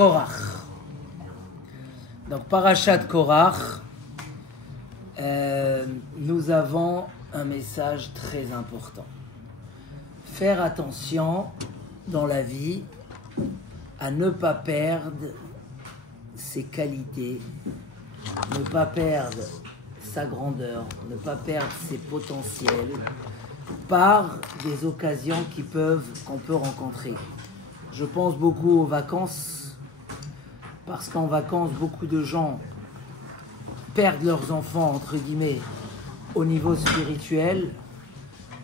Korach. Donc, Parashat Korach, nous avons un message très important. Faire attention dans la vie à ne pas perdre ses qualités, ne pas perdre sa grandeur, ne pas perdre ses potentiels par des occasions qu'on peut rencontrer. Je pense beaucoup aux vacances, parce qu'en vacances, beaucoup de gens perdent leurs enfants, entre guillemets, au niveau spirituel,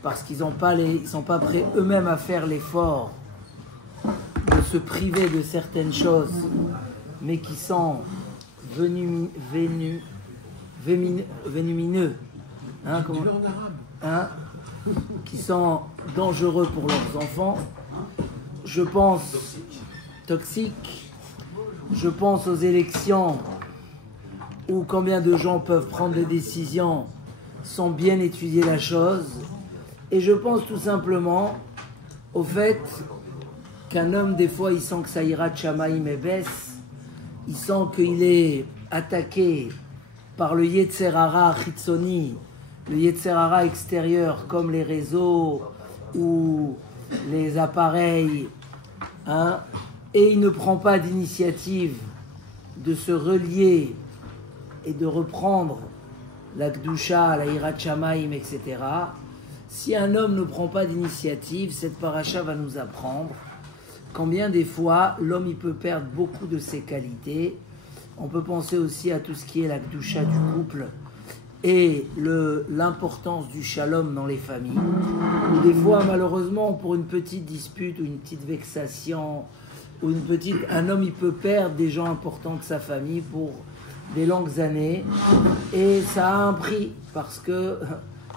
parce qu'ils sont pas prêts eux-mêmes à faire l'effort de se priver de certaines choses, mais qui sont vénémineux, qui sont dangereux pour leurs enfants. Je pense toxiques. Je pense aux élections où combien de gens peuvent prendre des décisions sans bien étudier la chose. Et je pense tout simplement au fait qu'un homme, des fois, il sent que ça ira de Shamaïm et baisse. Il sent qu'il est attaqué par le Yetzer Hara Chitzoni, le Yetzer Hara extérieur, comme les réseaux ou les appareils, et il ne prend pas d'initiative de se relier et de reprendre la Gdusha, la Hirat Shamaïm, etc. Si un homme ne prend pas d'initiative, cette paracha va nous apprendre combien des fois l'homme il peut perdre beaucoup de ses qualités. On peut penser aussi à tout ce qui est la Gdusha du couple et l'importance du shalom dans les familles. Ou des fois, malheureusement, pour une petite dispute ou une petite vexation, ou un homme il peut perdre des gens importants de sa famille pour des longues années, et ça a un prix, parce que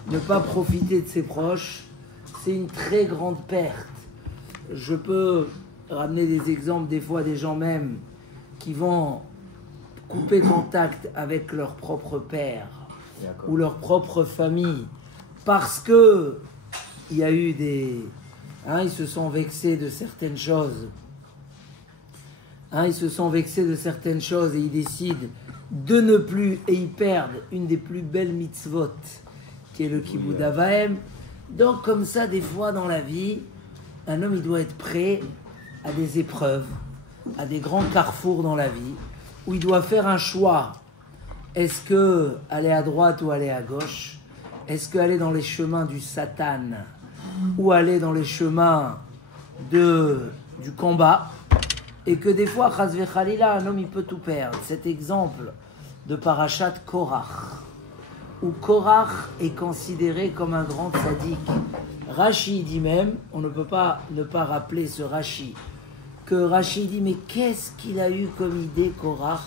ne pas profiter de ses proches, c'est une très grande perte. Je peux ramener des exemples, des fois des gens même qui vont couper contact avec leur propre père ou leur propre famille parce que il y a eu ils se sont vexés de certaines choses. Ils se sont vexés de certaines choses et ils décident de ne plus, et ils perdent une des plus belles mitzvot qui est le Kibud Avaim. Donc comme ça, des fois dans la vie, un homme il doit être prêt à des épreuves, à des grands carrefours dans la vie, où il doit faire un choix. Est-ce que aller à droite ou aller à gauche? Est-ce qu'aller dans les chemins du Satan ou aller dans les chemins du combat? Et que des fois, chas v'chalila, un homme il peut tout perdre. Cet exemple de Parashat Korach, où Korach est considéré comme un grand sadique. Rashi dit même, on ne peut pas ne pas rappeler ce Rashi, que Rashi dit, mais qu'est-ce qu'il a eu comme idée, Korach,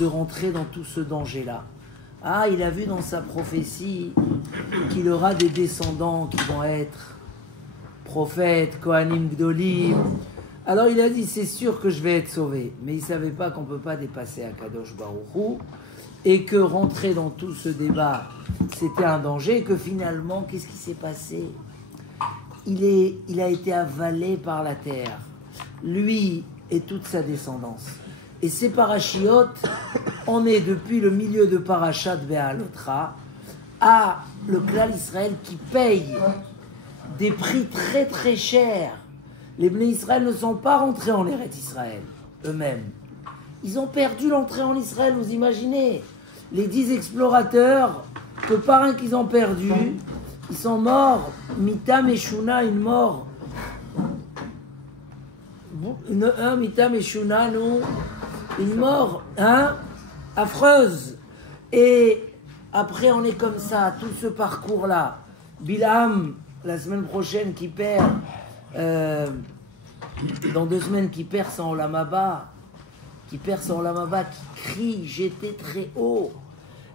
de rentrer dans tout ce danger-là? Il a vu dans sa prophétie qu'il aura des descendants qui vont être prophètes, Kohanim Gdolim. Alors il a dit, c'est sûr que je vais être sauvé. Mais il ne savait pas qu'on ne peut pas dépasser Akadosh Baruch Hu, et que rentrer dans tout ce débat, c'était un danger, et que finalement, qu'est-ce qui s'est passé? Il a été avalé par la terre, lui et toute sa descendance. Et ces parachiotes, on est depuis le milieu de Parashat Be'alotra à le clan Israël qui paye des prix très très chers. Les Bnei Israël ne sont pas rentrés en Eretz Israël eux-mêmes. Ils ont perdu l'entrée en Israël, vous imaginez? Les 10 explorateurs, que par un qu'ils ont perdu, ils sont morts. Mitam et Shuna, une mort. Mitam et Shuna, une mort, affreuse. Et après, on est comme ça, tout ce parcours-là. Bilam, la semaine prochaine, qui perd, dans 2 semaines, qui perd son Olam Haba, qui crie, j'étais très haut.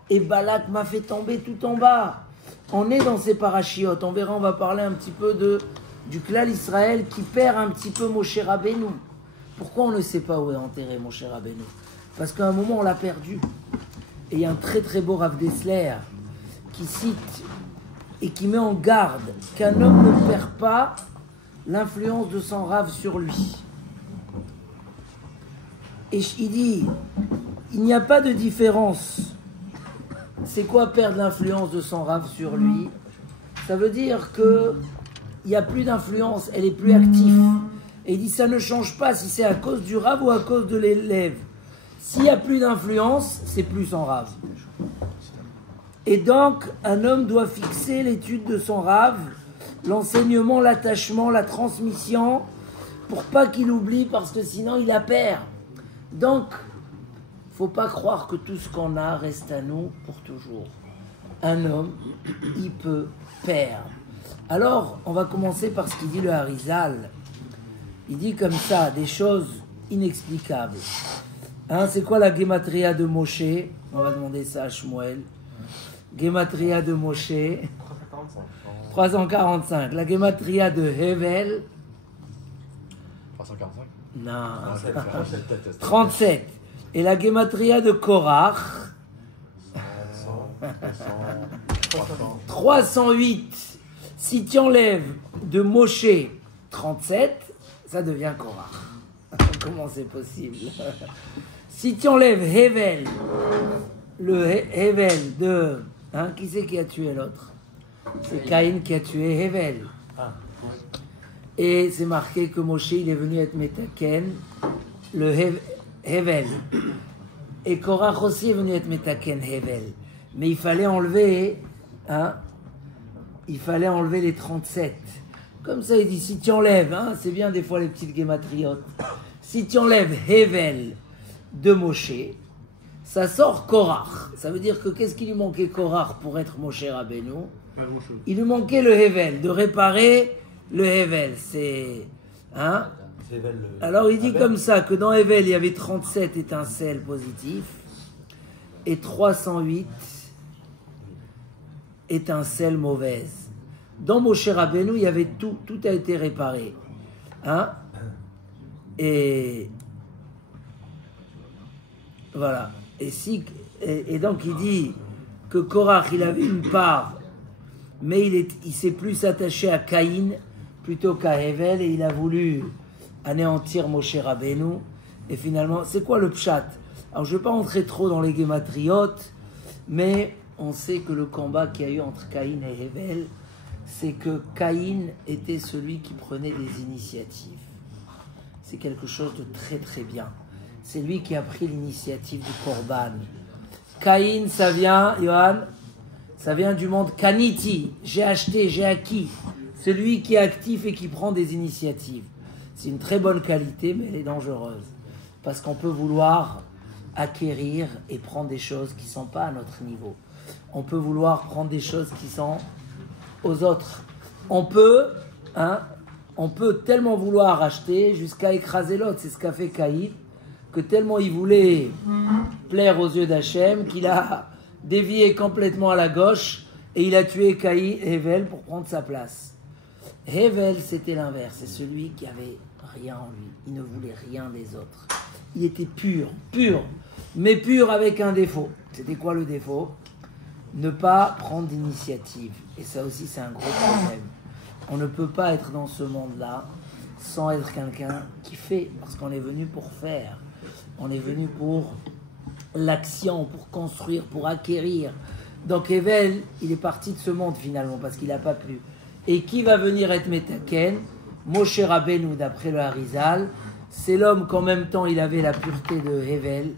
Et Balak m'a fait tomber tout en bas. On est dans ces parachiotes. On verra, on va parler un petit peu du clan Israël qui perd un petit peu Moshe Rabbeinu. Pourquoi on ne sait pas où est enterré Moshe Rabbeinu? Parce qu'à un moment, on l'a perdu. Et il y a un très très beau Rav Dessler qui cite et qui met en garde qu'un homme ne perd pas l'influence de son Rav sur lui. Et il dit, il n'y a pas de différence. C'est quoi perdre l'influence de son Rav sur lui? Ça veut dire que il n'y a plus d'influence, elle est plus active. Et il dit, ça ne change pas si c'est à cause du Rav ou à cause de l'élève. S'il n'y a plus d'influence, c'est plus son Rav. Et donc, un homme doit fixer l'étude de son Rav, l'enseignement, l'attachement, la transmission, pour pas qu'il oublie, parce que sinon il la perd. Donc, faut pas croire que tout ce qu'on a reste à nous pour toujours. Un homme, il peut perdre. Alors, on va commencer par ce qu'il dit le Harizal. Il dit comme ça, des choses inexplicables. Hein, c'est quoi la Gematria de Moshe? On va demander ça à Shmuel. Gematria de Moshe. 345. La Gematria de Hevel. 345? Non. 37. Et la Gematria de Korach. 308. Si tu enlèves de Moshe 37, ça devient Korach. Comment c'est possible? Si tu enlèves Hevel, le Hevel de... Hein, qui c'est qui a tué l'autre? C'est Caïn qui a tué Hevel. Et c'est marqué que Moshe il est venu être Metaken, le Hevel. Et Korach aussi est venu être Metaken Hevel. Mais il fallait enlever, hein, il fallait enlever les 37. Comme ça, il dit, si tu enlèves, hein, c'est bien des fois les petites guématriotes, si tu enlèves Hevel de Moshe, ça sort Korach. Ça veut dire que qu'est-ce qu'il lui manquait Korach pour être Moshe Rabbeinu? Il lui manquait le Hevel, de réparer le Hevel. C'est... Hein? Alors il dit comme ça, que dans Hevel, il y avait 37 étincelles positives et 308 étincelles mauvaises. Dans Moshe Rabbeinu, il y avait tout a été réparé. Hein? Et voilà. Et donc il dit que Korach, il avait une part, mais il s'est plus attaché à Caïn plutôt qu'à Hevel, et il a voulu anéantir Moshe Rabbeinu. Et finalement, c'est quoi le pshat? Alors je ne vais pas entrer trop dans les guématriotes, mais on sait que le combat qu'il y a eu entre Caïn et Hevel, c'est que Caïn était celui qui prenait des initiatives. C'est quelque chose de très très bien. C'est lui qui a pris l'initiative du Korban. Caïn, ça vient, Johan, ça vient du monde Kaniti. J'ai acheté, j'ai acquis. Celui qui est actif et qui prend des initiatives. C'est une très bonne qualité, mais elle est dangereuse. Parce qu'on peut vouloir acquérir et prendre des choses qui ne sont pas à notre niveau. On peut vouloir prendre des choses qui sont aux autres. On peut tellement vouloir acheter jusqu'à écraser l'autre. C'est ce qu'a fait Caïn, que tellement il voulait plaire aux yeux d'Hachem qu'il a dévié complètement à la gauche et il a tué Caïn et Hevel pour prendre sa place. Hevel, c'était l'inverse. C'est celui qui avait rien en lui. Il ne voulait rien des autres. Il était pur, mais pur avec un défaut. C'était quoi le défaut? Ne pas prendre d'initiative. Et ça aussi, c'est un gros problème. On ne peut pas être dans ce monde-là sans être quelqu'un qui fait, parce qu'on est venu pour faire. On est venu pour l'action, pour construire, pour acquérir. Donc Hevel, il est parti de ce monde finalement, parce qu'il n'a pas plu. Et qui va venir être Metaken? Moshe Rabbeinu, d'après le Harizal, c'est l'homme qu'en même temps il avait la pureté de Hevel,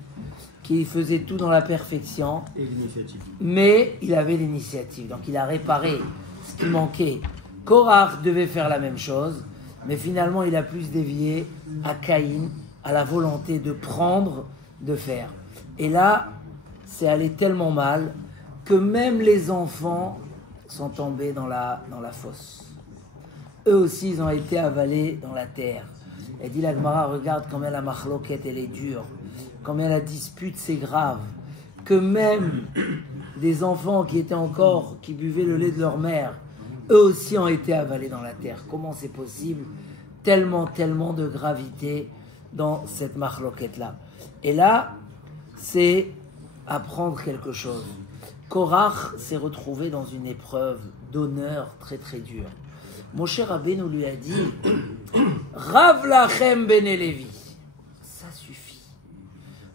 qui faisait tout dans la perfection, et l'initiative. Mais il avait l'initiative, donc il a réparé ce qui manquait. Korach devait faire la même chose, mais finalement il a plus dévié à Caïn, à la volonté de prendre, de faire. Et là, c'est allé tellement mal que même les enfants sont tombés dans la fosse. Eux aussi, ils ont été avalés dans la terre. Et dit la Gemara, regarde combien la machloket, elle est dure, combien la dispute, c'est grave, que même des enfants qui buvaient le lait de leur mère, eux aussi ont été avalés dans la terre. Comment c'est possible? Tellement de gravité dans cette machloket-là. Et là, c'est apprendre quelque chose. Korach s'est retrouvé dans une épreuve d'honneur très très dure. Moshe Rabbeinu lui a dit Rav lachem bene Levi. Ça suffit.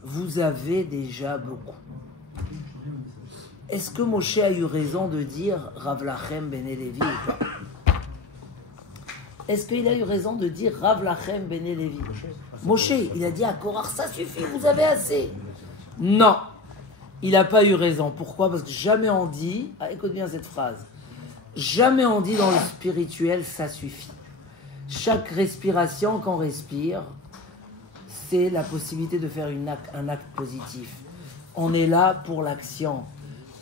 vous avez déjà beaucoup. Est-ce que Moshe a eu raison de dire Rav Lachem Bene Levi ou pas? Est-ce qu'il a eu raison de dire Rav Lachem Bene Levi? Moshe, il a dit à Korach, ça suffit, vous avez assez. Non, il n'a pas eu raison. Pourquoi? Parce que jamais on dit, écoute bien cette phrase, jamais on dit dans le spirituel, ça suffit. Chaque respiration qu'on respire, c'est la possibilité de faire un acte positif. On est là pour l'action.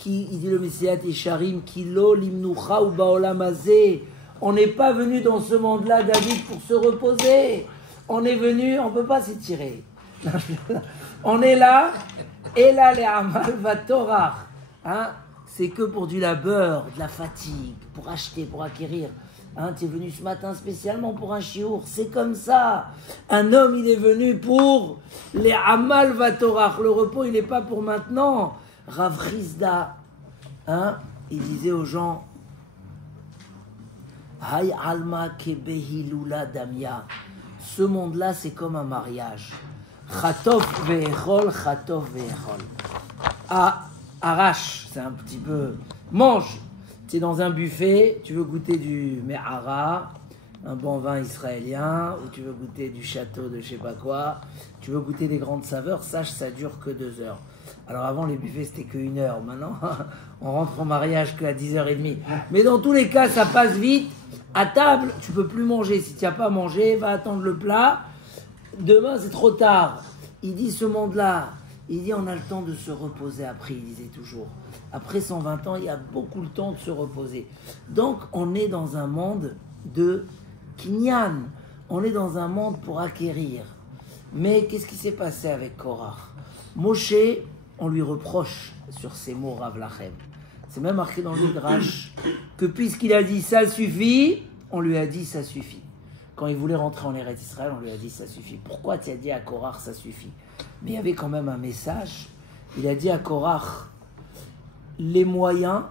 Il dit le Messiah Isharim, Kilo limnucha ou baolam hazeh. On n'est pas venu dans ce monde-là, David, pour se reposer. On est venu, on ne peut pas s'étirer. On est là, et là, les amal va Torah. Hein? C'est que pour du labeur, de la fatigue, pour acheter, pour acquérir. Hein, tu es venu ce matin spécialement pour un chiour. C'est comme ça. Un homme, il est venu pour les amal va Torah. Le repos, il n'est pas pour maintenant. Rav Rizda, hein, il disait aux gens, Hay alma kebehilula damia. Ce monde-là, c'est comme un mariage. Chatov ve'echol, chatov ve'echol. Ah, arrache, c'est un petit peu. Mange. Tu es dans un buffet, tu veux goûter du me'ara, un bon vin israélien, ou tu veux goûter du château de je sais pas quoi, tu veux goûter des grandes saveurs, sache, ça dure que 2 heures. Alors avant, les buffets, c'était que 1 heure. Maintenant, on rentre en mariage qu'à 10h30. Mais dans tous les cas, ça passe vite. À table, tu peux plus manger. Si tu n'as pas mangé, va attendre le plat. Demain, c'est trop tard. Il dit ce monde-là, il dit on a le temps de se reposer après, il disait toujours. Après 120 ans, il y a beaucoup de temps de se reposer. Donc, on est dans un monde de kinyan. On est dans un monde pour acquérir. Mais qu'est-ce qui s'est passé avec Korach? Moshe, on lui reproche sur ces mots Rav Lachem. C'est même marqué dans le Midrash que puisqu'il a dit ça suffit, on lui a dit ça suffit. Quand il voulait rentrer en Eretz Israël, on lui a dit ça suffit. Pourquoi tu as dit à Korach ça suffit? Mais il y avait quand même un message. Il a dit à Korach, les moyens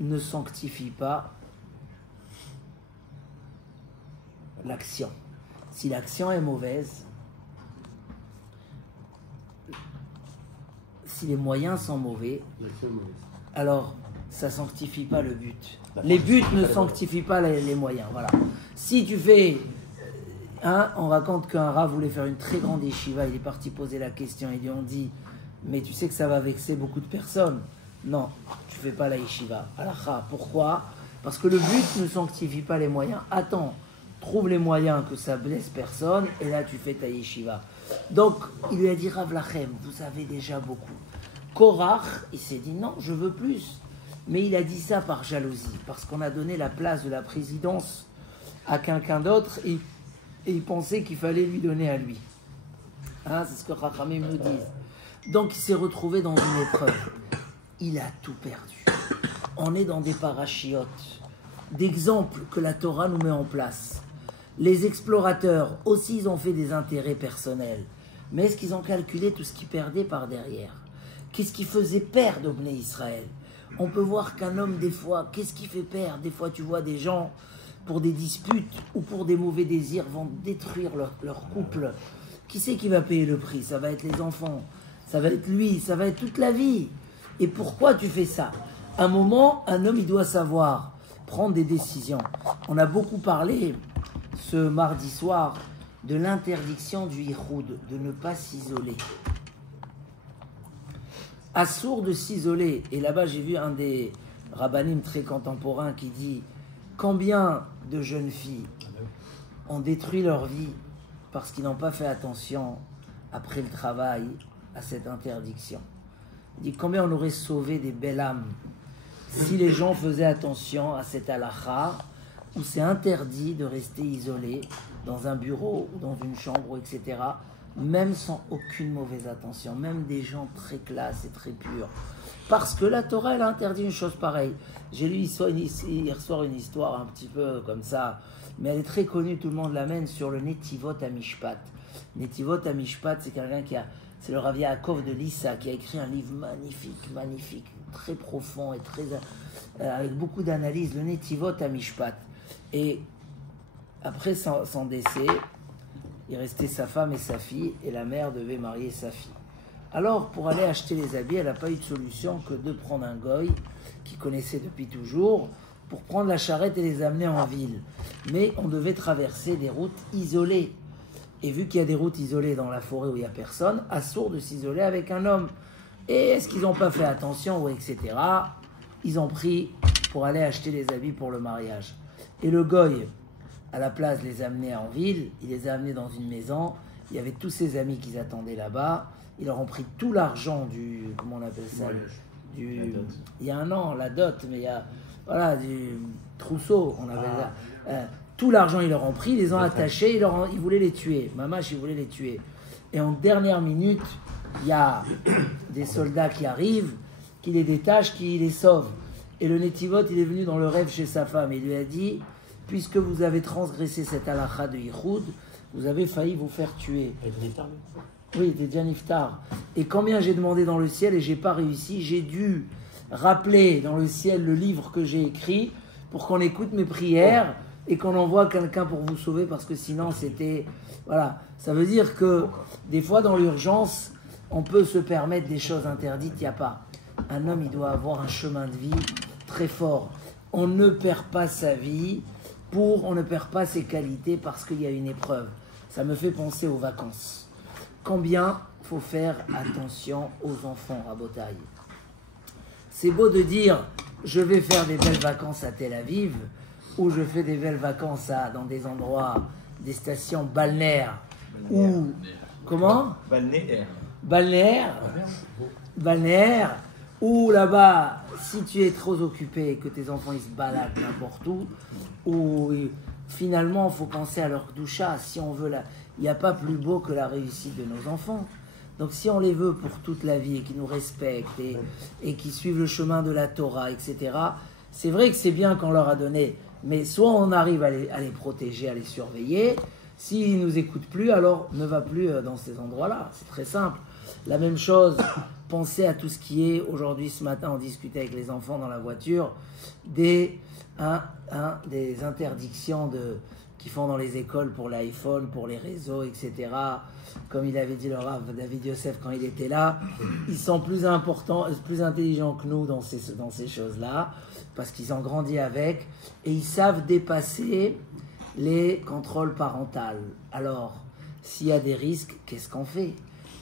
ne sanctifient pas l'action. Si l'action est mauvaise, si les moyens sont mauvais, alors ça ne sanctifie pas le but. Les buts ne sanctifient pas les moyens. Voilà. Si tu fais... on raconte qu'un Rav voulait faire une très grande yeshiva, il est parti poser la question, ils lui ont dit, mais tu sais que ça va vexer beaucoup de personnes. Non, tu ne fais pas la yeshiva. Alakha, pourquoi? Parce que le but ne sanctifie pas les moyens. Attends, trouve les moyens que ça blesse personne, et là tu fais ta yeshiva. Donc, il lui a dit, Rav Lachem, vous avez déjà beaucoup. Korach, il s'est dit, non, je veux plus. Mais il a dit ça par jalousie, parce qu'on a donné la place de la présidence à quelqu'un d'autre, et il pensait qu'il fallait lui donner à lui. Hein, c'est ce que Chachamim nous disent. Donc, il s'est retrouvé dans une épreuve. Il a tout perdu. On est dans des parachiotes, d'exemples que la Torah nous met en place. Les explorateurs, aussi, ils ont fait des intérêts personnels. Mais est-ce qu'ils ont calculé tout ce qu'ils perdaient par derrière? Qu'est-ce qui faisait perdre au Bnei Israël? On peut voir qu'un homme, des fois, qu'est-ce qui fait perdre? Des fois, tu vois des gens, pour des disputes ou pour des mauvais désirs, vont détruire leur couple. Qui c'est qui va payer le prix? Ça va être les enfants, ça va être lui, ça va être toute la vie. Et pourquoi tu fais ça? À un moment, un homme, il doit savoir prendre des décisions. On a beaucoup parlé ce mardi soir de l'interdiction du yichoud, de ne pas s'isoler. Assourd de s'isoler. Et là-bas, j'ai vu un des rabbanim très contemporains qui dit combien de jeunes filles ont détruit leur vie parce qu'ils n'ont pas fait attention après le travail à cette interdiction. Il dit combien on aurait sauvé des belles âmes si les gens faisaient attention à cette halakha où c'est interdit de rester isolé dans un bureau ou dans une chambre, etc., même sans aucune mauvaise attention, même des gens très classe et très purs. Parce que la Torah, elle a interdit une chose pareille. J'ai lu hier soir une histoire un petit peu comme ça, mais elle est très connue, tout le monde l'amène, sur le Netivot Amishpat. Netivot Amishpat, c'est quelqu'un c'est le Rav Yaakov de Lissa qui a écrit un livre magnifique, magnifique, très profond et très, avec beaucoup d'analyses, le Netivot Amishpat. Et après son décès, il restait sa femme et sa fille, et la mère devait marier sa fille. Alors, pour aller acheter les habits, elle n'a pas eu de solution que de prendre un goy qui connaissait depuis toujours pour prendre la charrette et les amener en ville. Mais on devait traverser des routes isolées. Et vu qu'il y a des routes isolées dans la forêt où il n'y a personne, assourd de s'isoler avec un homme. Et est-ce qu'ils n'ont pas fait attention, ou etc. Ils ont pris pour aller acheter les habits pour le mariage. Et le goy, à la place de les amener en ville, il les a amenés dans une maison. Il y avait tous ses amis qui attendaient là-bas. Ils leur ont pris tout l'argent du... Comment on appelle ça du, il y a un an, la dot, mais il y a... Voilà, du trousseau, on appelle ça. Tout l'argent, ils leur ont pris, ils les ont attachés, ils voulaient les tuer. Mamache, ils voulaient les tuer. Et en dernière minute, il y a des soldats qui arrivent, qui les détachent, qui les sauvent. Et le Netivot, il est venu dans le rêve chez sa femme et lui a dit, puisque vous avez transgressé cette halakha de Yichud, vous avez failli vous faire tuer. Oui, il était déjà niftar. Et combien j'ai demandé dans le ciel et j'ai pas réussi, j'ai dû rappeler dans le ciel le livre que j'ai écrit pour qu'on écoute mes prières et qu'on envoie quelqu'un pour vous sauver parce que sinon c'était... Voilà, ça veut dire que des fois dans l'urgence, on peut se permettre des choses interdites, il n'y a pas. Un homme, il doit avoir un chemin de vie très fort. On ne perd pas sa vie on ne perd pas ses qualités parce qu'il y a une épreuve. Ça me fait penser aux vacances. Combien faut faire attention aux enfants à Botaï. C'est beau de dire je vais faire des belles vacances à Tel Aviv ou je fais des belles vacances dans des endroits, des stations balnéaires ou comment balnéaire ou là-bas si tu es trop occupé et que tes enfants ils se baladent n'importe où ou finalement il faut penser à leur doucha si on veut il n'y a pas plus beau que la réussite de nos enfants. Donc si on les veut pour toute la vie et qu'ils nous respectent et qu'ils suivent le chemin de la Torah, etc., c'est vrai que c'est bien qu'on leur a donné, mais soit on arrive à les protéger, à les surveiller, s'ils ne nous écoutent plus, alors ne va plus dans ces endroits-là. C'est très simple. La même chose, pensez à tout ce qui est, aujourd'hui, ce matin, on discutait avec les enfants dans la voiture, des interdictions qu'ils font dans les écoles pour l'iPhone, pour les réseaux, etc. Comme il avait dit le Rav David Yosef quand il était là, ils sont plus importants, plus intelligents que nous dans ces choses-là, parce qu'ils ont grandi avec, et ils savent dépasser les contrôles parentaux. Alors, s'il y a des risques, qu'est-ce qu'on fait?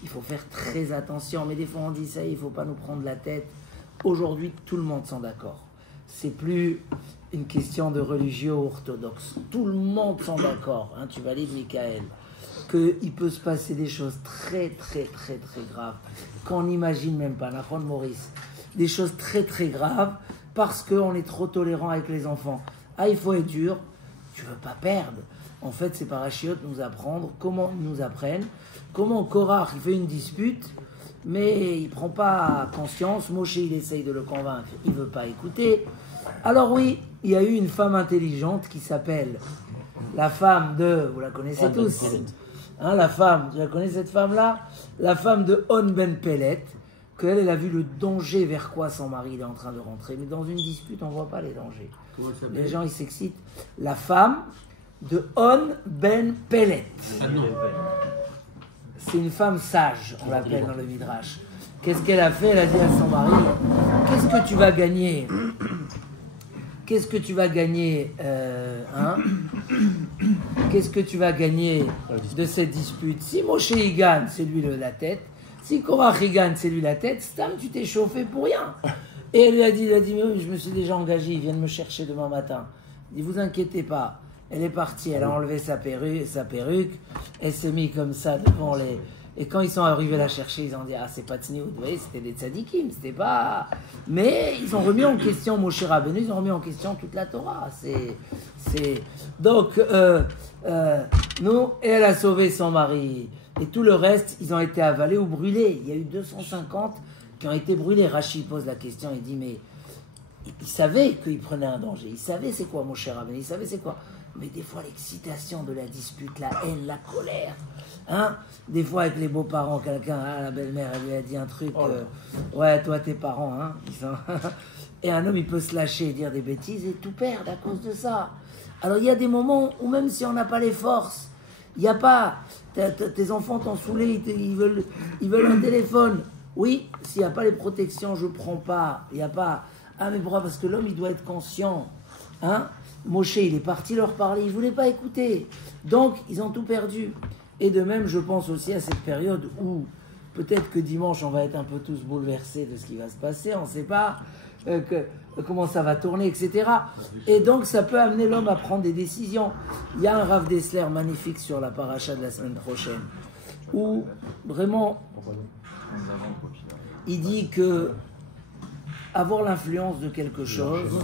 Il faut faire très attention, mais des fois on dit ça, il ne faut pas nous prendre la tête. Aujourd'hui, tout le monde s'en d'accord. C'est plus une question de religieux orthodoxe. Tout le monde s'en d'accord, hein, tu valides Michael, qu'il peut se passer des choses très très très très graves, qu'on n'imagine même pas, Nachon Maurice, des choses très très graves, parce qu'on est trop tolérant avec les enfants. Ah, il faut être dur, tu veux pas perdre. En fait, ces parachiotes nous apprennent comment Korach, il fait une dispute, mais il prend pas conscience. Moshe, il essaye de le convaincre, il veut pas écouter. Alors oui, il y a eu une femme intelligente qui s'appelle la femme de, vous la connaissez tous, hein, la femme, tu la connais cette femme-là? La femme de On Ben Pellet, qu'elle a vu le danger vers quoi son mari il est en train de rentrer. Mais dans une dispute, on ne voit pas les dangers. Les gens, ils s'excitent. La femme de On Ben Pellet. C'est une femme sage, on l'appelle dans le Midrash. Qu'est-ce qu'elle a fait? Elle a dit à son mari, qu'est-ce que tu vas gagner? Qu'est-ce que tu vas gagner Qu'est-ce que tu vas gagner de cette dispute? Si Moshe il gagne, c'est lui la tête. Si Korach il gagne, c'est lui la tête. Stam, tu t'es chauffé pour rien. Et elle lui a dit, mais oui, je me suis déjà engagé, ils viennent me chercher demain matin. Il dit, vous inquiétez pas. Elle est partie, elle a enlevé sa perruque, elle s'est mise comme ça devant les... Et quand ils sont arrivés la chercher, ils ont dit, ah, c'est pas Tzniut, vous voyez, c'était des tzadikim, c'était pas... Mais ils ont remis en question Moshe Rabbeinu, ils ont remis en question toute la Torah. Donc, nous, et elle a sauvé son mari. Et tout le reste, ils ont été avalés ou brûlés. Il y a eu 250 qui ont été brûlés. Rachid pose la question, il dit, mais il savait qu'il prenait un danger. Il savait c'est quoi Moshe Rabbeinu, il savait c'est quoi. Mais des fois, l'excitation de la dispute, la haine, la colère. Hein, des fois, avec les beaux-parents, quelqu'un, la belle-mère, elle lui a dit un truc. Ouais, toi, tes parents, hein. Et un homme, il peut se lâcher et dire des bêtises et tout perdre à cause de ça. Alors, il y a des moments où même si on n'a pas les forces, il n'y a pas Tes enfants t'ont saoulé, ils veulent un téléphone. Oui, s'il n'y a pas les protections, je ne prends pas. Il n'y a pas... Ah mais pourquoi? Parce que l'homme, il doit être conscient. Hein? Moshe, il est parti leur parler, il ne voulait pas écouter. Donc, ils ont tout perdu. Et de même, je pense aussi à cette période où peut-être que dimanche, on va être un peu tous bouleversés de ce qui va se passer. On ne sait pas comment ça va tourner, etc. Et donc, ça peut amener l'homme à prendre des décisions. Il y a un Rav Dessler magnifique sur la paracha de la semaine prochaine, où vraiment, il dit que avoir l'influence de quelque chose,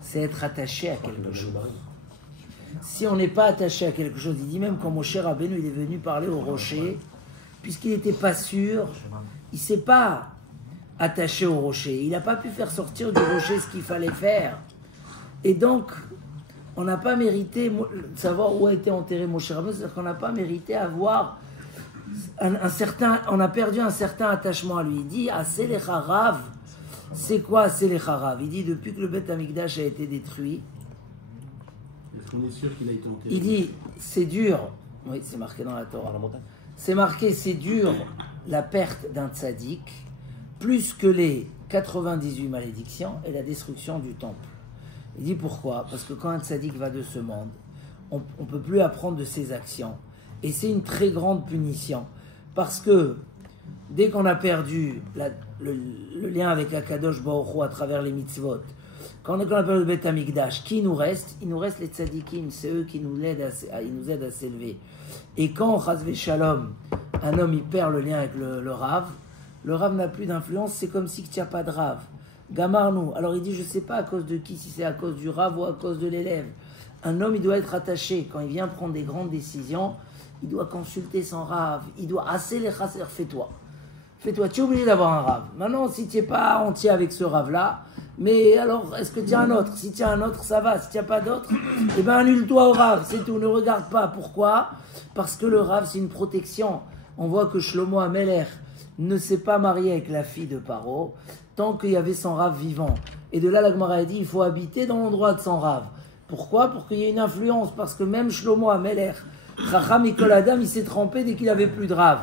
c'est être attaché à quelque chose. Si on n'est pas attaché à quelque chose, il dit même quand Moshe Rabbeinu il est venu parler au rocher, puisqu'il n'était pas sûr, il ne s'est pas attaché au rocher. Il n'a pas pu faire sortir du rocher ce qu'il fallait faire. Et donc, on n'a pas mérité de savoir où a été enterré Moshe Rabbeinu, c'est-à-dire qu'on n'a pas mérité avoir un certain... On a perdu un certain attachement à lui. Il dit, Aseh lecha Rav. C'est quoi Aseh lecha Rav? Il dit, depuis que le Beth Amikdash a été détruit, est-ce qu'on est sûr qu'il a été enterré? il dit, c'est dur. Oui, c'est marqué dans la Torah. C'est marqué, c'est dur la perte d'un tzaddik, plus que les 98 malédictions et la destruction du temple. Il dit pourquoi? Parce que quand un tzaddik va de ce monde, on ne peut plus apprendre de ses actions. Et c'est une très grande punition. Parce que dès qu'on a perdu le lien avec Akadosh Baruch Hu à travers les mitzvot, quand on a perdu le Beth Amikdash, qui nous reste? Il nous reste les tzaddikim, c'est eux qui nous aident à s'élever. Et quand, chas v'shalom, un homme il perd le lien avec le Rav n'a plus d'influence, c'est comme si tu n'as pas de Rav. Gamarnou, alors il dit, je ne sais pas à cause de qui, si c'est à cause du Rav ou à cause de l'élève. Un homme, il doit être attaché. Quand il vient prendre des grandes décisions, il doit consulter son Rav. Il doit assez les chasser, fais-toi. Fais-toi, tu es obligé d'avoir un Rav. Maintenant, si tu n'es pas entier avec ce Rav-là, mais alors, est-ce que tu as un autre? Si tu as un autre, ça va. Si tu n'as pas d'autre, eh bien, annule-toi au Rav, c'est tout. Ne regarde pas. Pourquoi? Parce que le Rav, c'est une protection. On voit que Shlomo Ameler ne s'est pas marié avec la fille de Paro tant qu'il y avait son Rav vivant. Et de là, la Gemara a dit, il faut habiter dans l'endroit de son Rav. Pourquoi? Pour qu'il y ait une influence. Parce que même Shlomo Ameler, Chacham et Kol Adam, il s'est trempé dès qu'il n'avait plus de Rav.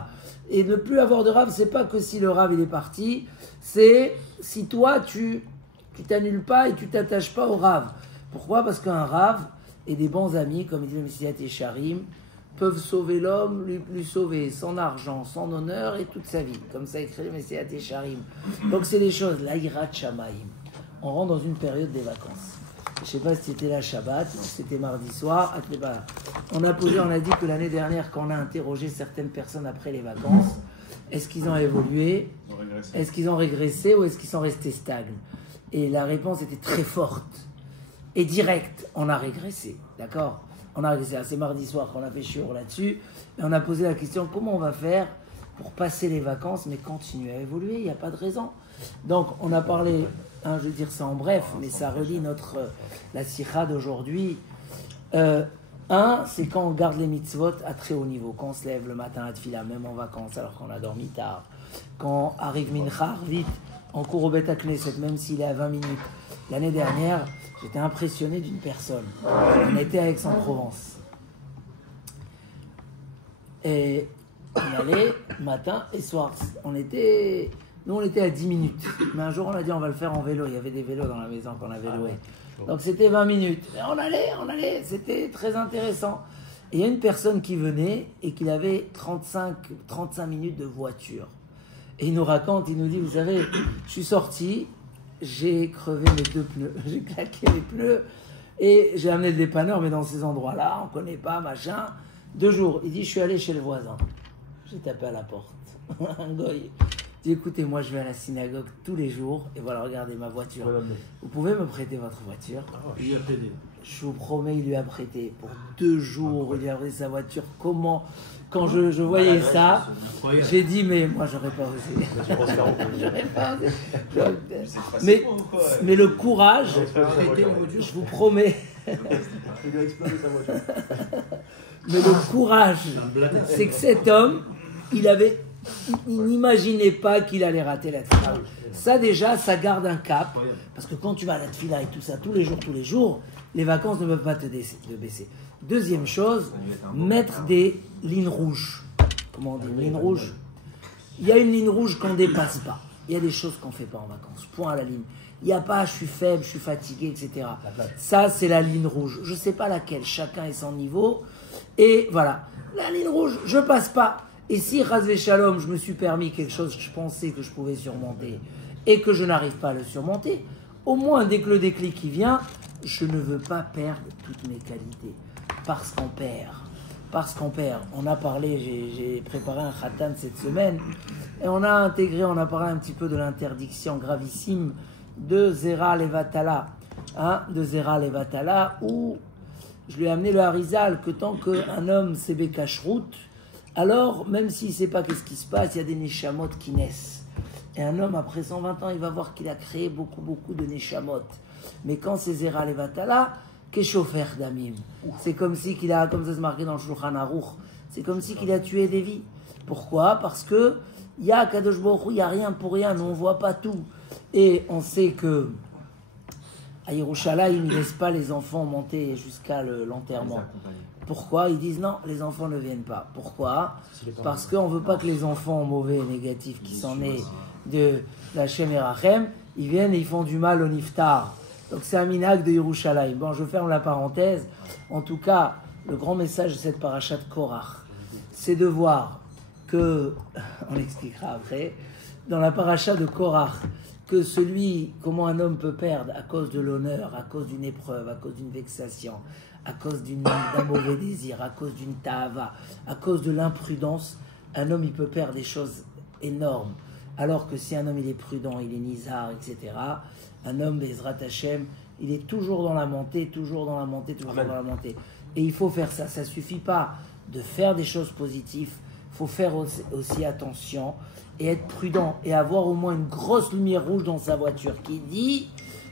Et ne plus avoir de Rav, c'est pas que si le Rav il est parti, c'est si toi tu t'annules pas et tu t'attaches pas au Rav. Pourquoi? Parce qu'un Rav et des bons amis, comme dit le Messiat Yesharim, peuvent sauver l'homme, lui sauver son argent, son honneur et toute sa vie. Comme ça écrit le Messiat Yesharim. Donc c'est des choses, l'Aïrat Shamaim. On rentre dans une période des vacances. Je ne sais pas si c'était la Shabbat, si c'était mardi soir. On a dit que l'année dernière, quand on a interrogé certaines personnes après les vacances, est-ce qu'ils ont évolué, est-ce qu'ils ont régressé ou est-ce qu'ils sont restés stagnes? Et la réponse était très forte et directe. On a régressé, d'accord? On a régressé. C'est mardi soir qu'on a fait shiur là-dessus et on a posé la question comment on va faire pour passer les vacances mais continuer à évoluer? Il n'y a pas de raison. Donc on a parlé. Je veux dire ça en bref, mais ça relie la sikha d'aujourd'hui. C'est quand on garde les mitzvot à très haut niveau, quand on se lève le matin à tefila, même en vacances, alors qu'on a dormi tard. Quand arrive mincha, vite, on court au Beth Knesset, même s'il est à 20 minutes. L'année dernière, j'étais impressionné d'une personne. On était à Aix-en-Provence. Et on allait matin et soir. Nous, on était à 10 minutes. Mais un jour, on a dit, on va le faire en vélo. Il y avait des vélos dans la maison qu'on avait loués. Donc, c'était 20 minutes. Et on allait. C'était très intéressant. Et il y a une personne qui venait et qui avait 35 minutes de voiture. Et il nous raconte, il nous dit, vous savez, je suis sorti, j'ai crevé mes 2 pneus. J'ai claqué les pneus et j'ai amené le dépanneur, mais dans ces endroits-là, on ne connaît pas, machin. 2 jours. Il dit, je suis allé chez le voisin. J'ai tapé à la porte. Un goy. Il dit, écoutez, moi je vais à la synagogue tous les jours et voilà, regardez ma voiture. Vous pouvez me prêter votre voiture? Il lui a prêté. Je vous promets, il lui a prêté. Pour 2 jours, il lui a prêté sa voiture. Comment? Quand je voyais ça, j'ai dit, mais moi j'aurais pas osé. J'aurais pas osé. Mais le courage, je vous promets. Il lui a explosé sa voiture. Mais le courage, c'est que cet homme, il n'imaginait pas qu'il allait rater la tefila. Ça déjà, ça garde un cap. Parce que quand tu vas à la tefila et tout ça, tous les jours, les vacances ne peuvent pas te baisser. Deuxième chose, mettre des ligne rouge. Comment on dit? Une ligne rouge. Il y a une ligne rouge qu'on ne dépasse pas. Il y a des choses qu'on ne fait pas en vacances. Point à la ligne. Il n'y a pas je suis faible, je suis fatigué, etc. Ça, c'est la ligne rouge. Je ne sais pas laquelle. Chacun est son niveau. Et voilà. La ligne rouge, je ne passe pas. Et si, Razvé Shalom, je me suis permis quelque chose que je pensais que je pouvais surmonter et que je n'arrive pas à le surmonter, au moins, dès que le déclic y vient, je ne veux pas perdre toutes mes qualités. Parce qu'on perd. Parce qu'on perd. On a parlé, j'ai préparé un khatan cette semaine, et on a parlé un petit peu de l'interdiction gravissime de Zera Levatala. De Zera Levatala, où je lui ai amené le Harizal que tant qu'un homme s'est bécacheroute, alors, même s'il ne sait pas qu'est-ce qui se passe, il y a des neshamot qui naissent. Et un homme, après 120 ans, il va voir qu'il a créé beaucoup de neshamot. Mais quand c'est Zera Levatala, Keshofer Damim. C'est comme si qu'il a, comme ça se marqué dans le Shulchan Aruch, c'est comme si qu'il a tué des vies. Pourquoi? Parce que il y a Kadosh Baruch Hu, il n'y a rien pour rien, nous on ne voit pas tout. Et on sait que à Yerushalayim, ils ne laissent pas les enfants monter jusqu'à l'enterrement. Pourquoi? Ils disent non, les enfants ne viennent pas. Pourquoi? Parce qu'on ne veut pas que les enfants mauvais et négatifs qui sont nés de Hachem et Rachem, ils viennent et ils font du mal au Niftar. Donc c'est un minhag de Yerushalayim. Bon, je ferme la parenthèse. En tout cas, le grand message de cette paracha de Korach, c'est de voir que, on l'expliquera après, dans la paracha de Korach, que comment un homme peut perdre à cause de l'honneur, à cause d'une épreuve, à cause d'une vexation, à cause d'un mauvais désir, à cause d'une ta'ava, à cause de l'imprudence, un homme il peut perdre des choses énormes. Alors que si un homme il est prudent, il est nizar, etc., un homme, Bezrat Hashem, il est toujours dans la montée, toujours dans la montée. Et il faut faire ça. Ça ne suffit pas de faire des choses positives. Il faut faire aussi attention et être prudent et avoir au moins une grosse lumière rouge dans sa voiture qui dit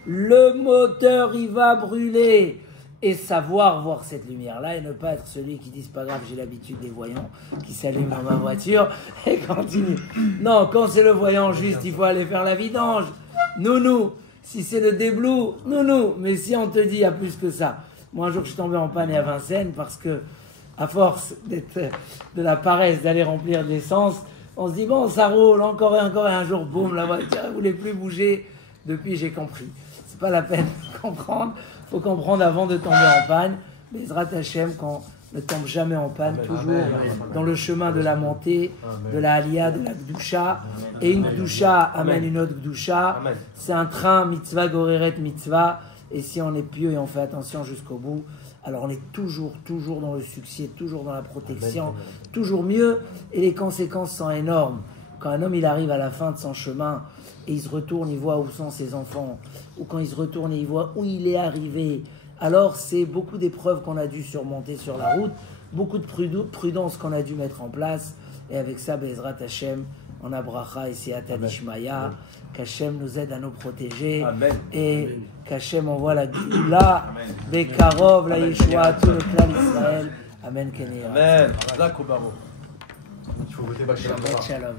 le moteur il va brûler, et savoir voir cette lumière-là et ne pas être celui qui dit c'est pas grave, j'ai l'habitude des voyants qui s'allument dans ma voiture et continue. Non, quand c'est le voyant juste, il faut aller faire la vidange. Nounou. Si c'est le déblou, nounou. Mais si on te dit, il y a plus que ça. Moi, un jour, je suis tombé en panne à Vincennes parce que, à force de la paresse d'aller remplir de l'essence, on se dit, bon, ça roule, encore et un jour, boum, la voiture ne voulait plus bouger. Depuis, j'ai compris. C'est pas la peine de comprendre. Il faut comprendre avant de tomber en panne. Mais Bezrat Hashem, qu'on ne tombe jamais en panne, toujours dans le chemin de la montée, de la Aliyah, de la Gdusha. Et une Gdusha amène une autre Gdusha. C'est un train mitzvah, goreret mitzvah. Et si on est pieux et on fait attention jusqu'au bout, alors on est toujours dans le succès, toujours dans la protection, toujours mieux. Et les conséquences sont énormes. Quand un homme il arrive à la fin de son chemin et il se retourne, il voit où sont ses enfants. Ou quand il se retourne et il voit où il est arrivé. Alors, c'est beaucoup d'épreuves qu'on a dû surmonter sur la route, beaucoup de prudence qu'on a dû mettre en place. Et avec ça, Bezrat Hashem, on a bracha et Siyata Dishmaya, qu'Hashem nous aide à nous protéger. Amen. Et qu'Hashem envoie la Géoula, Bekarov, la Yeshua, à tout le clan d'Israël. Amen. Amen. Il faut voter Bachelor. Shalom.